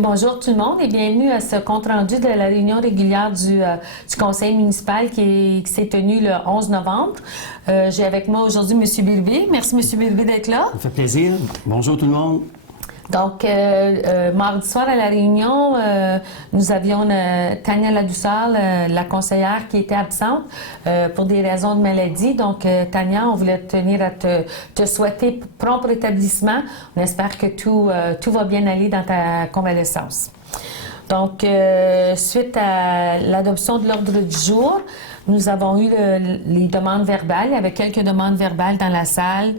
Bonjour tout le monde et bienvenue à ce compte-rendu de la réunion régulière du conseil municipal qui s'est tenue le 11 novembre. J'ai avec moi aujourd'hui M. Bilbé. Merci M. Bilbé d'être là. Ça fait plaisir. Bonjour tout le monde. Donc, mardi soir à la réunion, nous avions Tania Ladouceur, la conseillère, qui était absente pour des raisons de maladie. Donc, Tania, on voulait tenir à te souhaiter prompt rétablissement. On espère que tout va bien aller dans ta convalescence. Donc, suite à l'adoption de l'ordre du jour, nous avons eu les demandes verbales. Il y avait quelques demandes verbales dans la salle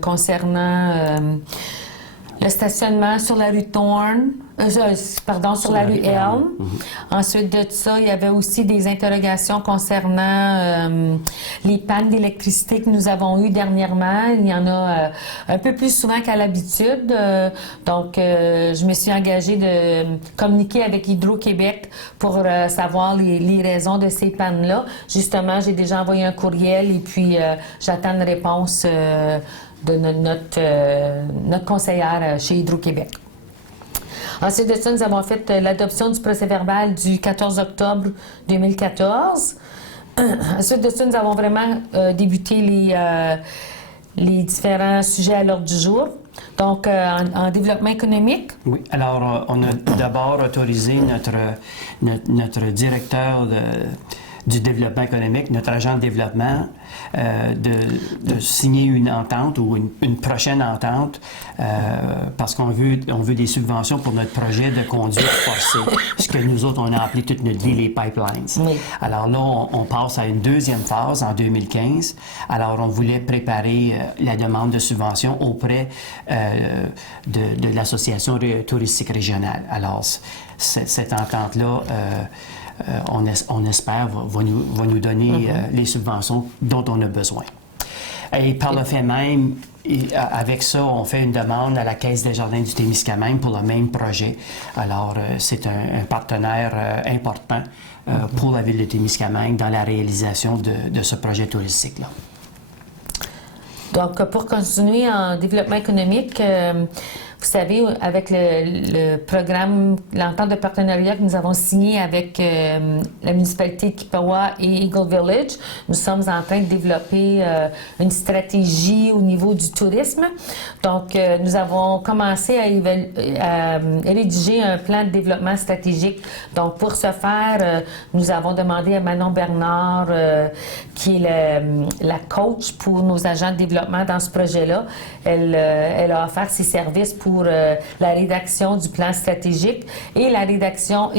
concernant le stationnement sur la rue Thorne, sur la rue Elm. Ensuite de ça, il y avait aussi des interrogations concernant les pannes d'électricité que nous avons eues dernièrement. Il y en a un peu plus souvent qu'à l'habitude. Donc, je me suis engagée de communiquer avec Hydro-Québec pour savoir les raisons de ces pannes-là. Justement, j'ai déjà envoyé un courriel et puis j'attends une réponse de notre conseillère chez Hydro-Québec. Ensuite de ça, nous avons fait l'adoption du procès-verbal du 14 octobre 2014. Ensuite de ça, nous avons vraiment débuté les différents sujets à l'ordre du jour. Donc, en développement économique. Oui, alors on a d'abord autorisé notre directeur du développement économique, notre agent de développement, de signer une entente ou une prochaine entente parce qu'on veut des subventions pour notre projet de conduite forcée, ce que nous autres, on a appelé toute notre vie les pipelines. Oui. Alors là, on passe à une deuxième phase en 2015. Alors, on voulait préparer la demande de subvention auprès de l'Association touristique régionale. Alors, cette entente-là, on espère, va nous donner les subventions dont on a besoin. Et par le fait même, avec ça, on fait une demande à la Caisse des Jardins du Témiscamingue pour le même projet. Alors, c'est un partenaire important pour la Ville de Témiscamingue dans la réalisation de ce projet touristique-là. Donc, pour continuer en développement économique, vous savez, avec le programme, l'entente de partenariat que nous avons signé avec la municipalité de Kipawa et Eagle Village, nous sommes en train de développer une stratégie au niveau du tourisme. Donc, nous avons commencé à rédiger un plan de développement stratégique. Donc, pour ce faire, nous avons demandé à Manon Bernard, qui est la coach pour nos agents de développement dans ce projet-là. Elle a offert ses services pour la rédaction du plan stratégique et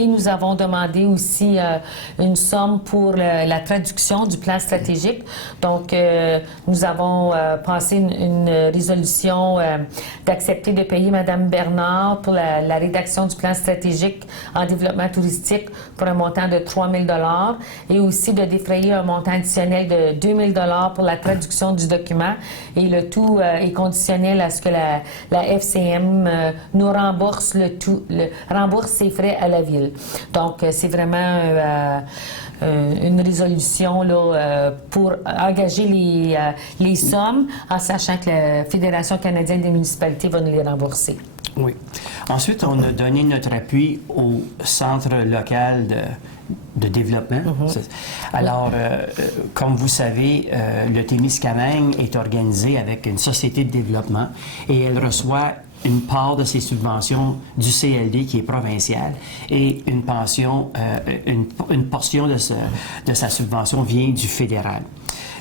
nous avons demandé aussi une somme pour la traduction du plan stratégique. Donc, nous avons passé une résolution d'accepter de payer Mme Bernard pour la rédaction du plan stratégique en développement touristique pour un montant de 3 000 $ et aussi de défrayer un montant additionnel de 2 000 $ pour la traduction du document. Et le tout est conditionnel à ce que la FCM nous rembourse rembourse ses frais à la Ville. Donc, c'est vraiment une résolution là, pour engager les sommes en sachant que la Fédération canadienne des municipalités va nous les rembourser. Oui. Ensuite, on a donné notre appui au Centre local de développement. Alors, comme vous savez, le Témiscamingue est organisé avec une société de développement et elle reçoit une part de ses subventions du CLD qui est provincial et une portion de sa subvention vient du fédéral.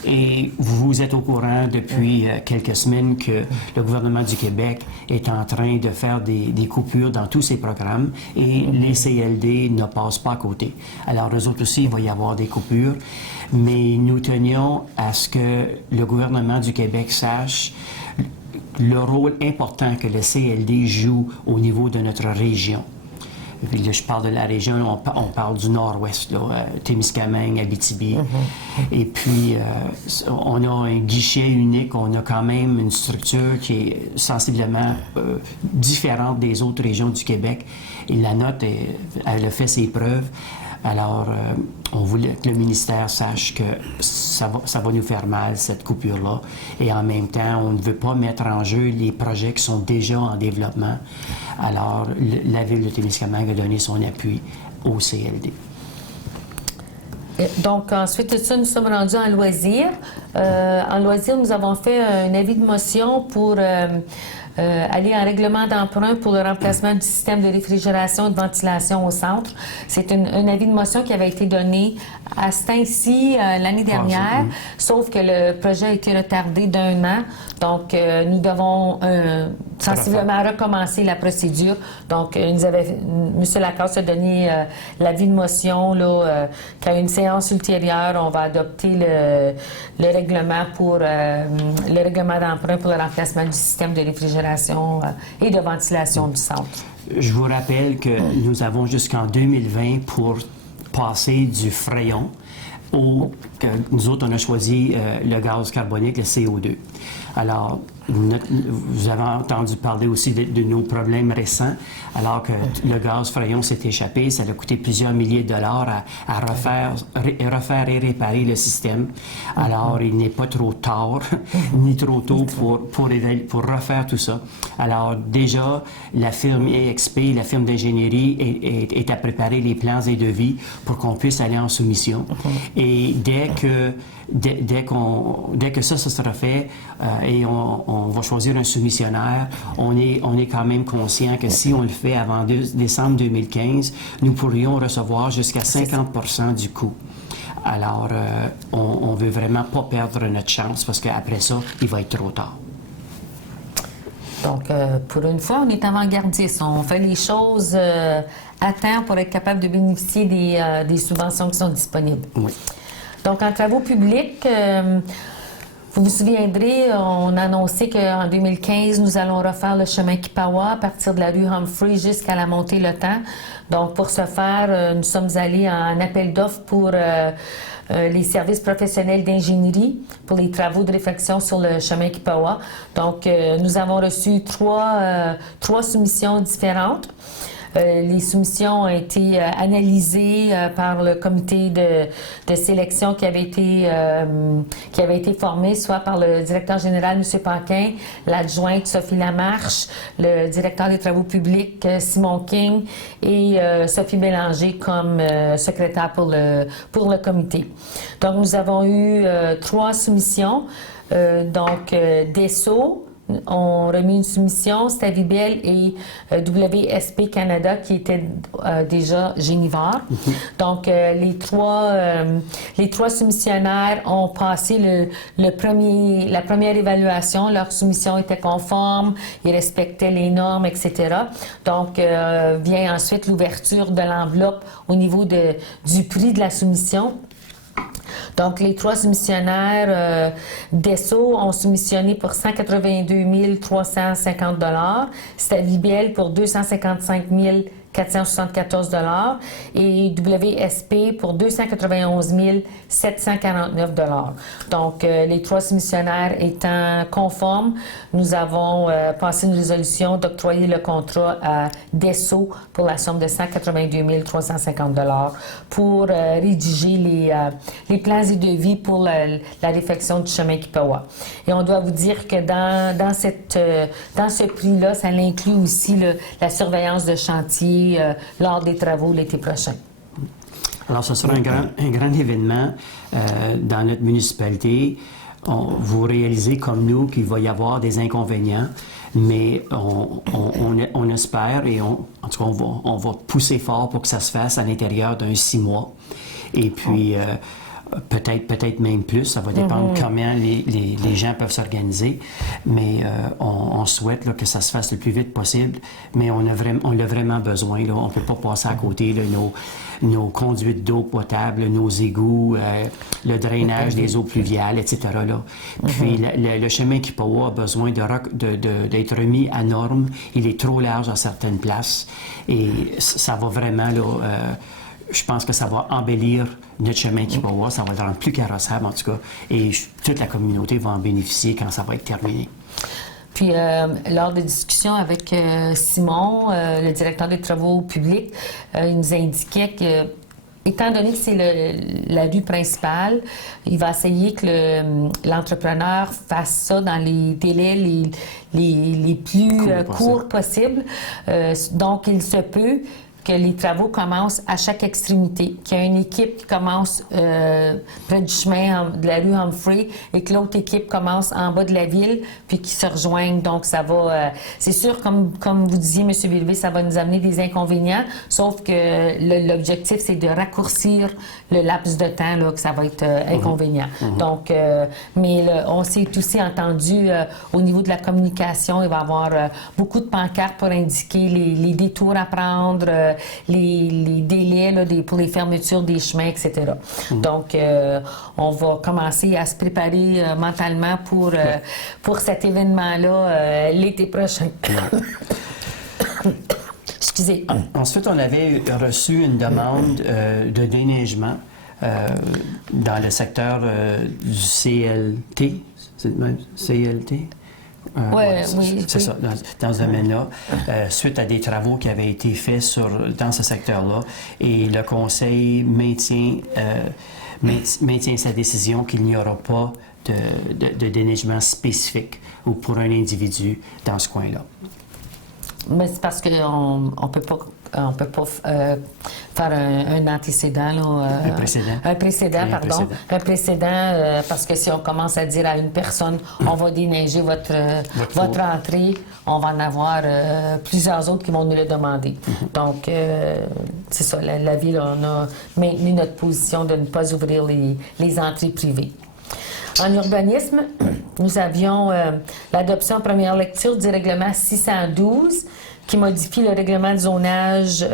Et vous êtes au courant depuis quelques semaines que le gouvernement du Québec est en train de faire des coupures dans tous ses programmes et les CLD ne passent pas à côté. Alors, eux autres aussi, il va y avoir des coupures, mais nous tenions à ce que le gouvernement du Québec sache le rôle important que le CLD joue au niveau de notre région. Et puis là, je parle de la région, on parle du nord-ouest, Témiscamingue, Abitibi. Et puis, on a un guichet unique, on a quand même une structure qui est sensiblement différente des autres régions du Québec. Et la note, elle a fait ses preuves. Alors, on voulait que le ministère sache que ça va nous faire mal, cette coupure-là. Et en même temps, on ne veut pas mettre en jeu les projets qui sont déjà en développement. Alors, la Ville de Témiscamingue a donné son appui au CLD. Donc, ensuite de ça, nous sommes rendus en loisirs. En loisirs, nous avons fait un avis de motion pour aller en règlement d'emprunt pour le remplacement du système de réfrigération et de ventilation au centre. C'est un avis de motion qui avait été donné à ce temps-ci l'année dernière, sauf que le projet a été retardé d'1 an. Donc, nous devons sensiblement recommencer la procédure. Donc, M. Lacasse a donné l'avis de motion là, qu'à une séance ultérieure, on va adopter le règlement d'emprunt pour le remplacement du système de réfrigération et de ventilation du centre. Je vous rappelle que nous avons jusqu'en 2020 pour passer du fréon que nous autres, on a choisi le gaz carbonique, le CO2. Alors, vous avez entendu parler aussi de nos problèmes récents, alors que le gaz fréon s'est échappé. Ça a coûté plusieurs milliers de dollars à refaire et réparer le système. Alors, il n'est pas trop tard, ni trop tôt pour refaire tout ça. Alors, déjà, la firme EXP, la firme d'ingénierie, est à préparer les plans et devis pour qu'on puisse aller en soumission. Et dès que ça sera fait et on va choisir un soumissionnaire, on est quand même conscient que si on le fait avant décembre 2015, nous pourrions recevoir jusqu'à 50% du coût. Alors, on veut vraiment pas perdre notre chance parce qu'après ça, il va être trop tard. Donc, pour une fois, on est avant-gardiste. On fait les choses à temps pour être capable de bénéficier des subventions qui sont disponibles. Oui. Donc, en travaux publics, vous vous souviendrez, on a annoncé qu'en 2015, nous allons refaire le chemin Kipawa à partir de la rue Humphrey jusqu'à la montée Le Temps. Donc, pour ce faire, nous sommes allés en appel d'offres pour les services professionnels d'ingénierie pour les travaux de réfection sur le chemin Kipawa. Donc, nous avons reçu trois soumissions différentes. Les soumissions ont été analysées par le comité de sélection qui avait été formé, soit par le directeur général, M. Paquin, l'adjointe Sophie Lamarche, le directeur des travaux publics, Simon King, et Sophie Bélanger comme secrétaire pour le comité. Donc, nous avons eu 3 soumissions. Dessau ont remis une soumission, Stavibel et WSP Canada qui étaient déjà génivores. Donc, les trois soumissionnaires ont passé la première évaluation. Leur soumission était conforme, ils respectaient les normes, etc. Donc, vient ensuite l'ouverture de l'enveloppe au niveau du prix de la soumission. Donc, les 3 soumissionnaires Dessau ont soumissionné pour 182 350 $, Stavibel pour 255 474 $ et WSP pour 291 749 $. Donc, les 3 soumissionnaires étant conformes, nous avons passé une résolution d'octroyer le contrat à Dessau pour la somme de 182 350 $, pour rédiger les plans et devis pour la réfection du chemin Kipawa. Et on doit vous dire que dans ce prix-là, ça inclut aussi la surveillance de chantier lors des travaux l'été prochain. Alors, ce sera un grand événement dans notre municipalité. Vous réalisez comme nous qu'il va y avoir des inconvénients, mais on espère et en tout cas, on va pousser fort pour que ça se fasse à l'intérieur d'un 6 mois. Et puis, peut-être même plus, ça va dépendre comment les gens peuvent s'organiser, mais on souhaite là, que ça se fasse le plus vite possible, mais on a vraiment besoin, là, on ne peut pas passer à côté de nos conduites d'eau potable, nos égouts, le drainage des eaux pluviales, etc. Là. Puis le chemin Kipawa a besoin d'être remis à norme, il est trop large à certaines places, et ça va vraiment... là, je pense que ça va embellir notre chemin Kipawa, ça va le rendre plus carrossable en tout cas, et toute la communauté va en bénéficier quand ça va être terminé. Puis, lors des discussions avec Simon, le directeur des travaux publics, il nous indiquait que étant donné que c'est la rue principale, il va essayer que l'entrepreneur fasse ça dans les délais les plus courts possibles. Donc, il se peut que les travaux commencent à chaque extrémité, qu'il y a une équipe qui commence près du chemin de la rue Humphrey et que l'autre équipe commence en bas de la ville, puis qu'ils se rejoignent. Donc, ça va... c'est sûr, comme vous disiez, M. Vilvé, ça va nous amener des inconvénients, sauf que l'objectif, c'est de raccourcir le laps de temps là, que ça va être inconvénient. Donc, mais on s'est aussi entendu au niveau de la communication, il va y avoir beaucoup de pancartes pour indiquer les détours à prendre, les délais là, pour les fermetures des chemins, etc. Donc, on va commencer à se préparer mentalement pour cet événement-là l'été prochain. Excusez. Ensuite, on avait reçu une demande de déneigement dans le secteur du CLT. C'est même CLT? Oui, c'est ça, dans ce domaine-là, suite à des travaux qui avaient été faits dans ce secteur-là. Et le Conseil maintient sa décision qu'il n'y aura pas de déneigement spécifique ou pour un individu dans ce coin-là. Mais c'est parce qu'on ne peut pas faire un antécédent. Là, un précédent. Un précédent, parce que si on commence à dire à une personne, on va déneiger votre entrée, on va en avoir plusieurs autres qui vont nous le demander. Donc, c'est ça, la Ville, on a maintenu notre position de ne pas ouvrir les entrées privées. En urbanisme, nous avions l'adoption en première lecture du règlement 612 qui modifie le règlement de zonage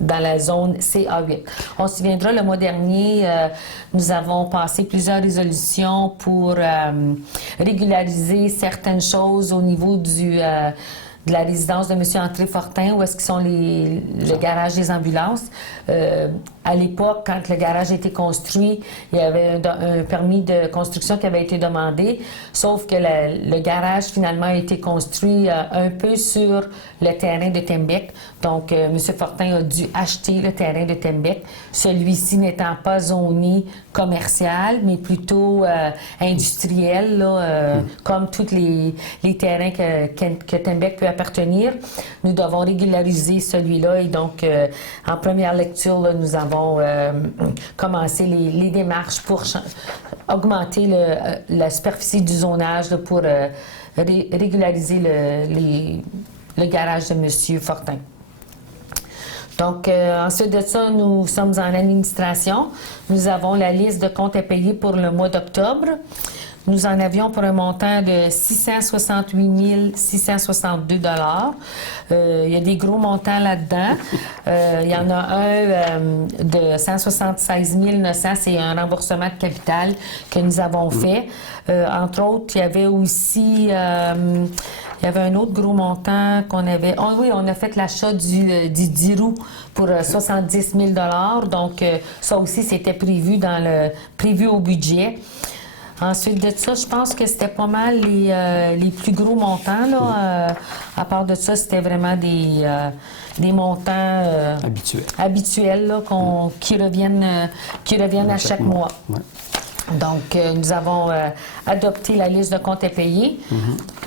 dans la zone CA8. On se souviendra, le mois dernier, nous avons passé plusieurs résolutions pour régulariser certaines choses au niveau de la résidence de M. André Fortin, où est-ce qu'ils sont le garage des ambulances. À l'époque, quand le garage a été construit, il y avait un permis de construction qui avait été demandé, sauf que le garage, finalement, a été construit un peu sur le terrain de Tembec. Donc, M. Fortin a dû acheter le terrain de Tembec, celui-ci n'étant pas zoné commercial, mais plutôt industriel, là, comme tous les terrains que Tembec peut appartenir. Nous devons régulariser celui-là et donc, en première lecture, là, nous avons commencé les démarches pour augmenter la superficie du zonage là, pour régulariser le garage de M. Fortin. Donc, ensuite de ça, nous sommes en administration. Nous avons la liste de comptes à payer pour le mois d'octobre. Nous en avions pour un montant de 668 662 $. Il y a des gros montants là-dedans. Il y en a un de 176 900, c'est un remboursement de capital que nous avons fait. Entre autres, il y avait aussi... il y avait un autre gros montant qu'on avait... Oh oui, on a fait l'achat du 10 roues pour 70 000 $. Donc, ça aussi, c'était prévu prévu au budget. Ensuite de ça, je pense que c'était pas mal les plus gros montants. Là. À part de ça, c'était vraiment des montants habituels là, qui reviennent à chaque mois. Ouais. Donc, nous avons adopté la liste de comptes à payer.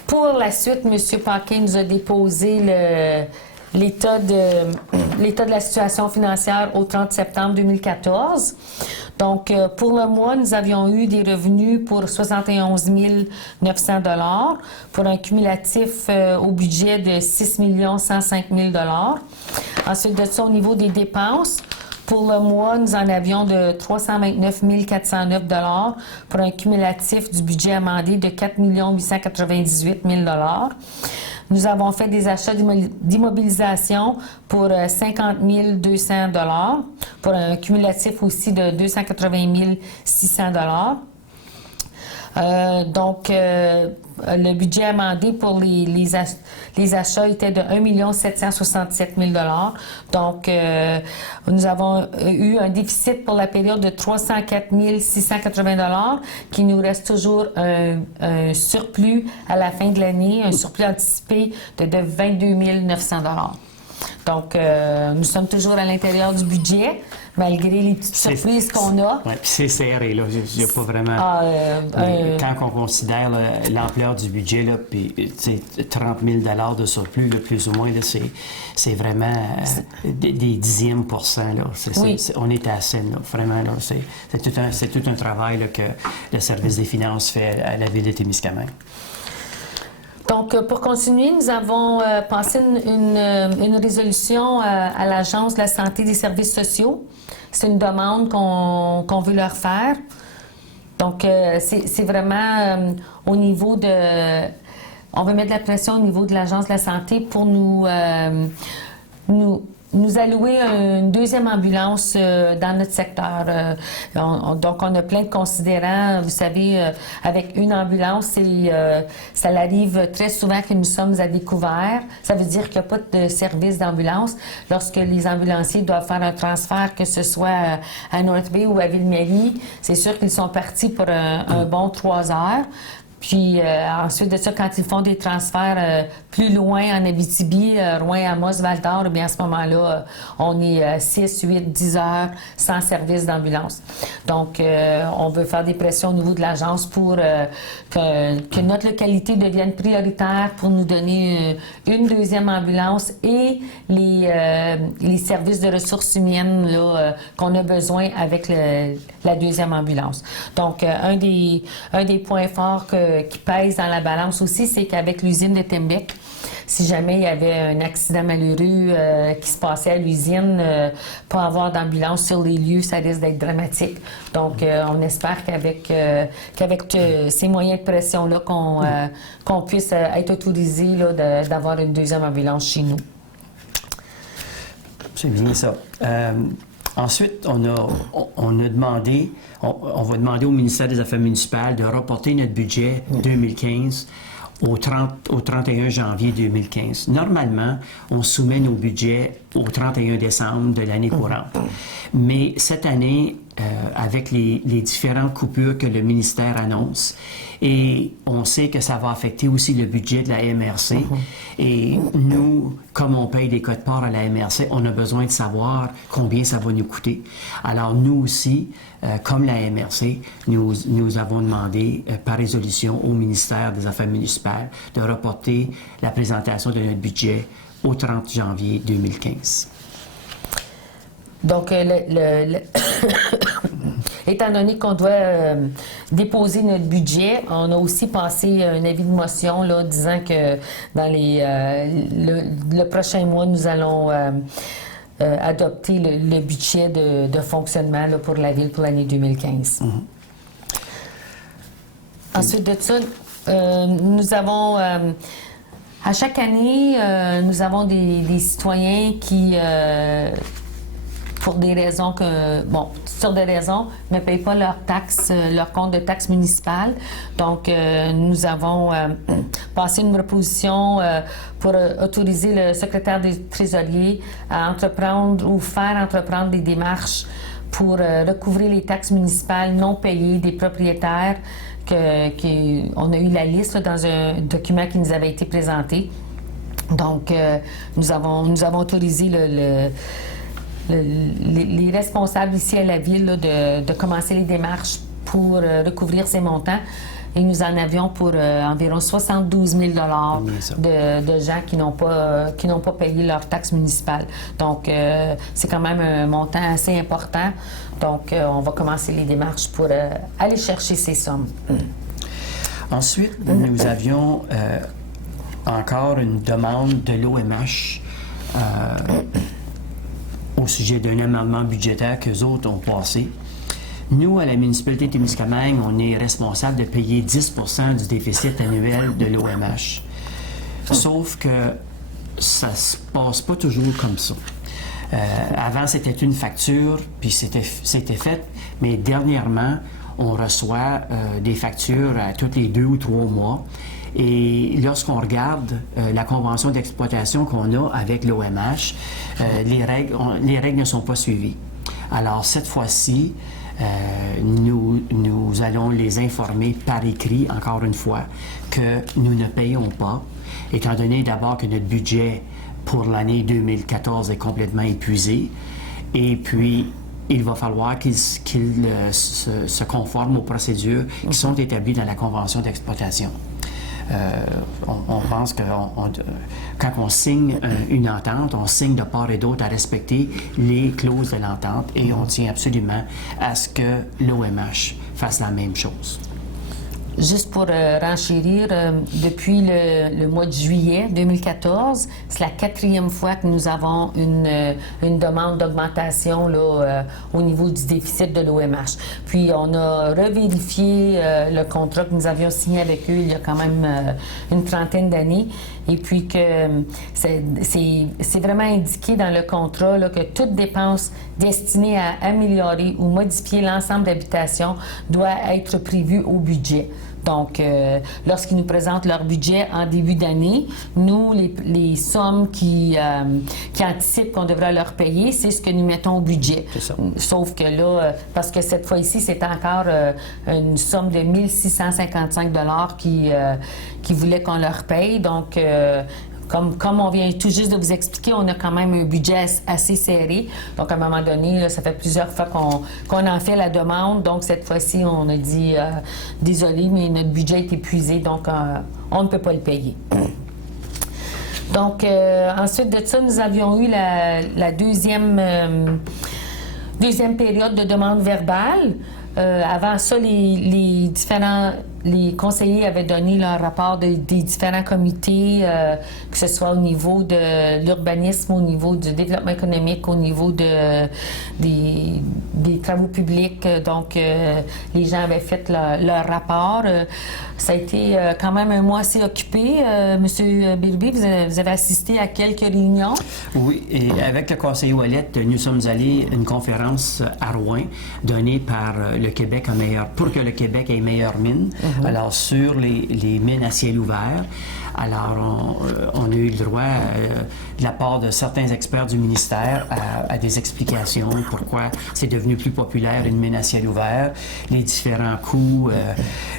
Pour la suite, M. Paquin nous a déposé l'état de la situation financière au 30 septembre 2014. Donc, pour le mois, nous avions eu des revenus pour 71 900 $, pour un cumulatif au budget de 6 105 000 $. Ensuite de ça, au niveau des dépenses, pour le mois, nous en avions de 329 409 $, pour un cumulatif du budget amendé de 4 898 000 $. Nous avons fait des achats d'immobilisation pour 50 200 $, pour un cumulatif aussi de 280 600 $. Donc, le budget amendé pour les achats était de 1 767 000 $. Donc, nous avons eu un déficit pour la période de 304 680 $, qui nous reste toujours un surplus à la fin de l'année, un surplus anticipé de 22 900 $. Donc, nous sommes toujours à l'intérieur du budget, malgré les petites surprises qu'on a. Oui, puis c'est serré, là. Il n'y a pas vraiment... Quand on considère l'ampleur du budget, là, puis 30 000 $ de surplus, là, plus ou moins, là, c'est vraiment des dixièmes %. Là. On est à scène, là, vraiment. Là, c'est tout un travail là, que le service des finances fait à la ville de Témiscamingue. Donc, pour continuer, nous avons passé une résolution à l'Agence de la santé et des services sociaux. C'est une demande qu'on veut leur faire. Donc, c'est vraiment au niveau de... On veut mettre la pression au niveau de l'Agence de la santé pour nous allouer une deuxième ambulance dans notre secteur. Donc, on a plein de considérants. Vous savez, avec une ambulance, ça arrive très souvent que nous sommes à découvert. Ça veut dire qu'il n'y a pas de service d'ambulance. Lorsque les ambulanciers doivent faire un transfert, que ce soit à North Bay ou à Ville-Marie, c'est sûr qu'ils sont partis pour un bon 3 heures. Puis ensuite de ça, quand ils font des transferts plus loin en Abitibi, Rouyn-Amos, Val-d'Or, bien à ce moment-là, on est 6, 8, 10 heures sans service d'ambulance. Donc, on veut faire des pressions au niveau de l'agence pour que notre localité devienne prioritaire pour nous donner une deuxième ambulance et les services de ressources humaines là, qu'on a besoin avec la deuxième ambulance. Donc, un des points forts qui pèse dans la balance aussi, c'est qu'avec l'usine de Tembec, si jamais il y avait un accident malheureux qui se passait à l'usine, pas avoir d'ambulance sur les lieux, ça risque d'être dramatique. Donc, on espère qu'avec ces moyens de pression-là, qu'on puisse être autorisé là, d'avoir une deuxième ambulance chez nous. C'est bien ça. Ensuite, on a demandé, on va demander au ministère des Affaires municipales de reporter notre budget 2015 au 31 janvier 2015. Normalement, on soumet nos budgets au 31 décembre de l'année courante. Mais cette année, avec les différentes coupures que le ministère annonce, et on sait que ça va affecter aussi le budget de la MRC. Et nous, comme on paye des codes-parts à la MRC, on a besoin de savoir combien ça va nous coûter. Alors nous aussi, comme la MRC, nous avons demandé par résolution au ministère des Affaires municipales de reporter la présentation de notre budget au 30 janvier 2015. Donc, étant donné qu'on doit déposer notre budget, on a aussi passé un avis de motion là, disant que dans le prochain mois, nous allons adopter le budget de fonctionnement là, pour la ville pour l'année 2015. Ensuite de ça, nous avons... à chaque année, nous avons des citoyens qui... pour des raisons toutes sortes de raisons, ne payent pas leurs taxes, leur compte de taxes municipales. Donc, nous avons passé une proposition pour autoriser le secrétaire des trésoriers à entreprendre ou faire entreprendre des démarches pour recouvrir les taxes municipales non payées des propriétaires. On a eu la liste là, dans un document qui nous avait été présenté. Donc, nous avons autorisé les responsables ici à la ville là, de commencer les démarches pour recouvrir ces montants. Et nous en avions pour environ 72 000 de gens qui n'ont pas payé leurs taxes municipales. Donc, c'est quand même un montant assez important. Donc, on va commencer les démarches pour aller chercher ces sommes. Ensuite, nous avions encore une demande de l'OMH au sujet d'un amendement budgétaire qu'eux autres ont passé. Nous, à la municipalité de Témiscamingue, on est responsable de payer 10 % du déficit annuel de l'OMH. Sauf que ça se passe pas toujours comme ça. Avant, c'était une facture, puis c'était fait, mais dernièrement, on reçoit des factures à tous les 2 ou 3 mois. Et lorsqu'on regarde la convention d'exploitation qu'on a avec l'OMH, les règles ne sont pas suivies. Alors, cette fois-ci, nous allons les informer par écrit, encore une fois, que nous ne payons pas, étant donné d'abord que notre budget pour l'année 2014 est complètement épuisé. Et puis, il va falloir qu'il se conforme aux procédures qui sont établies dans la Convention d'exploitation. On pense que quand on signe une entente, on signe de part et d'autre à respecter les clauses de l'entente et on tient absolument à ce que l'OMH fasse la même chose. Juste pour renchérir, depuis le mois de juillet 2014, c'est la 4e fois que nous avons une demande d'augmentation au niveau du déficit de l'OMH. Puis on a revérifié le contrat que nous avions signé avec eux il y a quand même une trentaine d'années. Et puis que c'est vraiment indiqué dans le contrat là, que toute dépense destinée à améliorer ou modifier l'ensemble d'habitations doit être prévue au budget. Donc, lorsqu'ils nous présentent leur budget en début d'année, nous, les sommes qui anticipent qu'on devra leur payer, c'est ce que nous mettons au budget. C'est ça. Sauf que là, parce que cette fois-ci, c'est encore une somme de 1 655 $ qui voulaient qu'on leur paye. Donc, comme on vient tout juste de vous expliquer, on a quand même un budget assez serré. Donc, à un moment donné, là, ça fait plusieurs fois qu'on en fait la demande. Donc, cette fois-ci, on a dit désolé, mais notre budget est épuisé, donc on ne peut pas le payer. Donc, ensuite de ça, nous avions eu la deuxième période de demande verbale. Avant ça, les conseillers avaient donné leur rapport des différents comités, que ce soit au niveau de l'urbanisme, au niveau du développement économique, au niveau des travaux publics. Donc, les gens avaient fait leur rapport. Ça a été quand même un mois assez occupé. Monsieur Birby, vous avez assisté à quelques réunions? Oui, et avec le conseiller Ouellette, nous sommes allés à une conférence à Rouen donnée par le Québec pour que le Québec ait meilleure mine. Alors, sur les mines à ciel ouvert, alors on a eu le droit, de la part de certains experts du ministère, à des explications pourquoi c'est devenu plus populaire une mine à ciel ouvert, les différents coûts,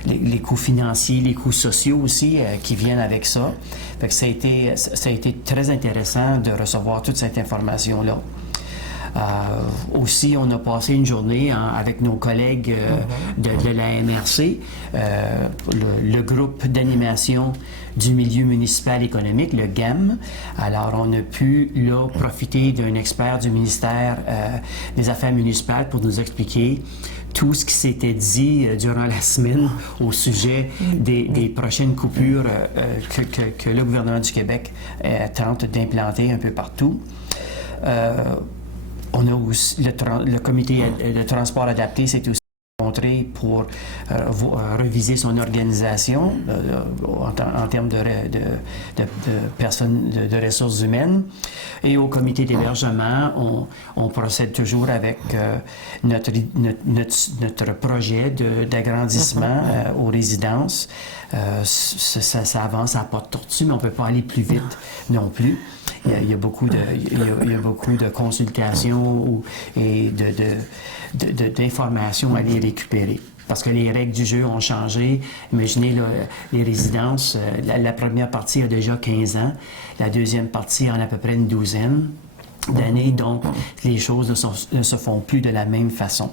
les coûts financiers, les coûts sociaux aussi qui viennent avec ça. Fait que ça a été très intéressant de recevoir toute cette information-là. Aussi, on a passé une journée avec nos collègues de la MRC, le groupe d'animation du milieu municipal économique, le GAM. Alors, on a pu là profiter d'un expert du ministère des Affaires municipales pour nous expliquer tout ce qui s'était dit durant la semaine au sujet des prochaines coupures que le gouvernement du Québec tente d'implanter un peu partout. On a aussi le comité de transport adapté s'est aussi rencontré pour reviser son organisation en termes de personnes, de ressources humaines. Et au comité d'hébergement, on procède toujours avec notre projet d'agrandissement aux résidences. Ça avance à pas de tortue, mais on ne peut pas aller plus vite non plus. Il y a beaucoup de consultations et d'informations à aller récupérer. Parce que les règles du jeu ont changé. Imaginez là, les résidences, la première partie a déjà 15 ans, la deuxième partie en a à peu près une douzaine d'années, donc les choses ne se font plus de la même façon.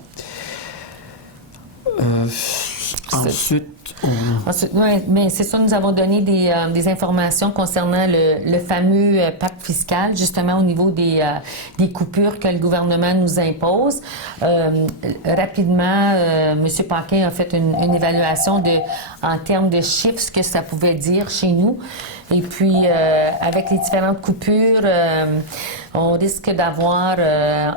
Ensuite, oui, mais c'est ça, nous avons donné des informations concernant le fameux pacte fiscal, justement au niveau des coupures que le gouvernement nous impose. Rapidement, M. Paquin a fait une évaluation en termes de chiffres, ce que ça pouvait dire chez nous. Et puis, avec les différentes coupures, on risque d'avoir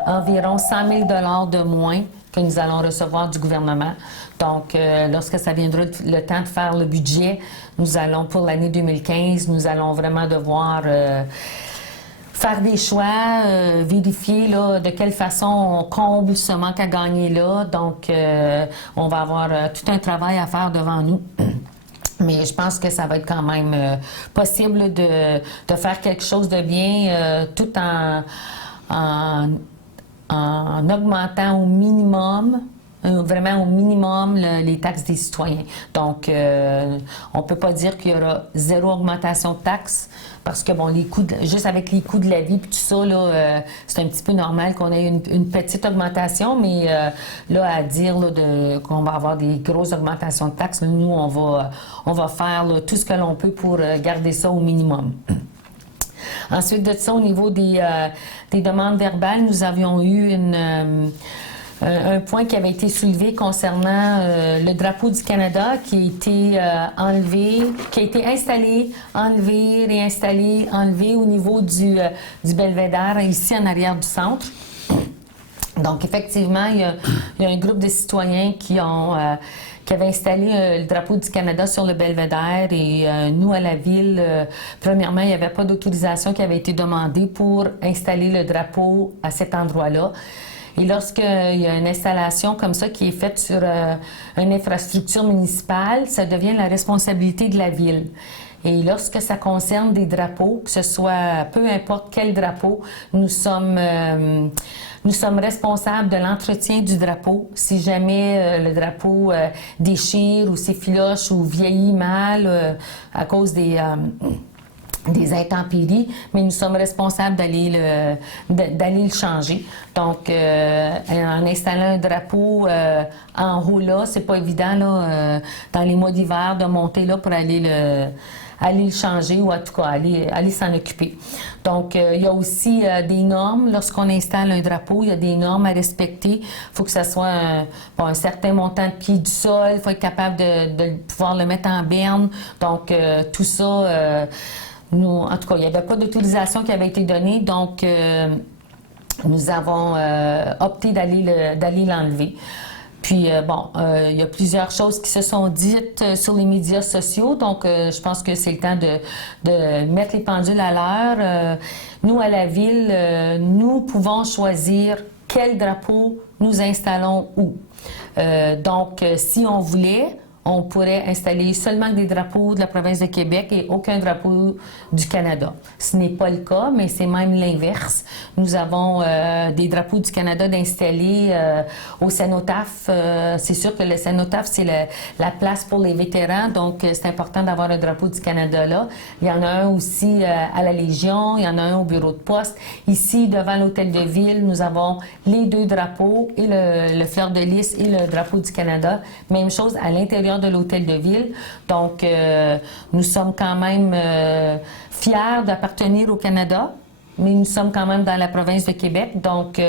environ 100 000 $ de moins que nous allons recevoir du gouvernement. Donc, lorsque ça viendra le temps de faire le budget, nous allons, pour l'année 2015, nous allons vraiment devoir faire des choix, vérifier là, de quelle façon on comble ce manque à gagner là. Donc, on va avoir tout un travail à faire devant nous. Mais je pense que ça va être quand même possible de faire quelque chose de bien tout en augmentant au minimum vraiment au minimum les taxes des citoyens. Donc, on ne peut pas dire qu'il y aura zéro augmentation de taxes parce que, bon, juste avec les coûts de la vie et tout ça, là, c'est un petit peu normal qu'on ait une petite augmentation, mais là, à dire qu'on va avoir des grosses augmentations de taxes, là, nous, on va faire là, tout ce que l'on peut pour garder ça au minimum. Ensuite de ça, au niveau des demandes verbales, nous avions eu un point qui avait été soulevé concernant le drapeau du Canada qui a été enlevé, qui a été installé, enlevé, réinstallé, enlevé au niveau du belvédère ici en arrière du centre. Donc, effectivement, il y a un groupe de citoyens qui avaient installé le drapeau du Canada sur le belvédère et nous, à la Ville, premièrement, il n'y avait pas d'autorisation qui avait été demandée pour installer le drapeau à cet endroit-là. Et lorsqu'il y a une installation comme ça qui est faite sur une infrastructure municipale, ça devient la responsabilité de la Ville. Et lorsque ça concerne des drapeaux, que ce soit peu importe quel drapeau, nous sommes responsables de l'entretien du drapeau. Si jamais le drapeau déchire ou s'effiloche ou vieillit mal à cause des intempéries, mais nous sommes responsables d'aller le changer. Donc, en installant un drapeau en haut là, c'est pas évident là, dans les mois d'hiver de monter là pour aller le changer ou en tout cas aller s'en occuper. Donc, il y a aussi des normes. Lorsqu'on installe un drapeau, il y a des normes à respecter. Il faut que ça soit un certain montant de pied du sol. Il faut être capable de pouvoir le mettre en berne. Donc, tout ça... en tout cas, il n'y avait pas d'autorisation qui avait été donnée, donc nous avons opté d'aller l'enlever. Puis, il y a plusieurs choses qui se sont dites sur les médias sociaux, donc je pense que c'est le temps de mettre les pendules à l'heure. Nous, à la Ville, nous pouvons choisir quel drapeau nous installons où. Donc, si on voulait, on pourrait installer seulement des drapeaux de la province de Québec et aucun drapeau du Canada. Ce n'est pas le cas, mais c'est même l'inverse. Nous avons des drapeaux du Canada d'installer au cénotaphe. C'est sûr que le cénotaphe, c'est la place pour les vétérans, donc c'est important d'avoir un drapeau du Canada là. Il y en a un aussi à la Légion, il y en a un au bureau de poste. Ici, devant l'hôtel de ville, nous avons les deux drapeaux, et le fleur de lys et le drapeau du Canada. Même chose à l'intérieur de l'hôtel de ville. Donc, nous sommes quand même fiers d'appartenir au Canada, mais nous sommes quand même dans la province de Québec. Donc,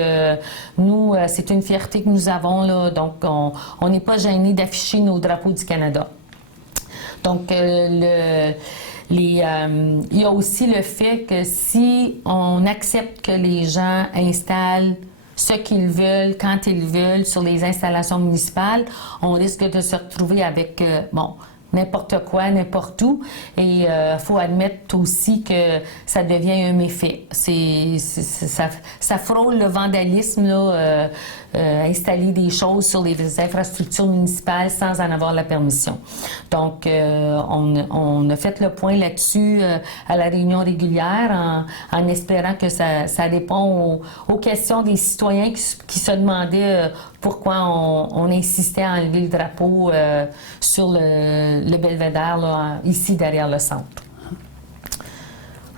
nous, c'est une fierté que nous avons, là. Donc, on n'est pas gênés d'afficher nos drapeaux du Canada. Donc, il y a aussi le fait que si on accepte que les gens installent ce qu'ils veulent, quand ils veulent, sur les installations municipales, on risque de se retrouver avec, n'importe quoi, n'importe où. Et il faut admettre aussi que ça devient un méfait. Ça frôle le vandalisme, là, installer des choses sur les infrastructures municipales sans en avoir la permission. Donc, on a fait le point là-dessus à la réunion régulière en espérant que ça répond aux questions des citoyens qui se demandaient pourquoi on insistait à enlever le drapeau sur le belvédère, là, ici derrière le centre.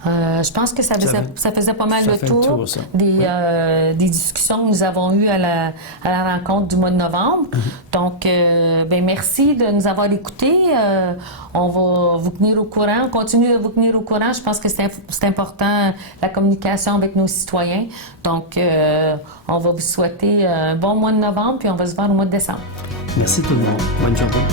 Je pense que ça faisait pas mal le tour des discussions que nous avons eues à la rencontre du mois de novembre. Donc, merci de nous avoir écoutés. On va vous tenir au courant, on continue de vous tenir au courant. Je pense que c'est important, la communication avec nos citoyens. Donc, on va vous souhaiter un bon mois de novembre, puis on va se voir au mois de décembre. Merci tout le monde. Bonne journée.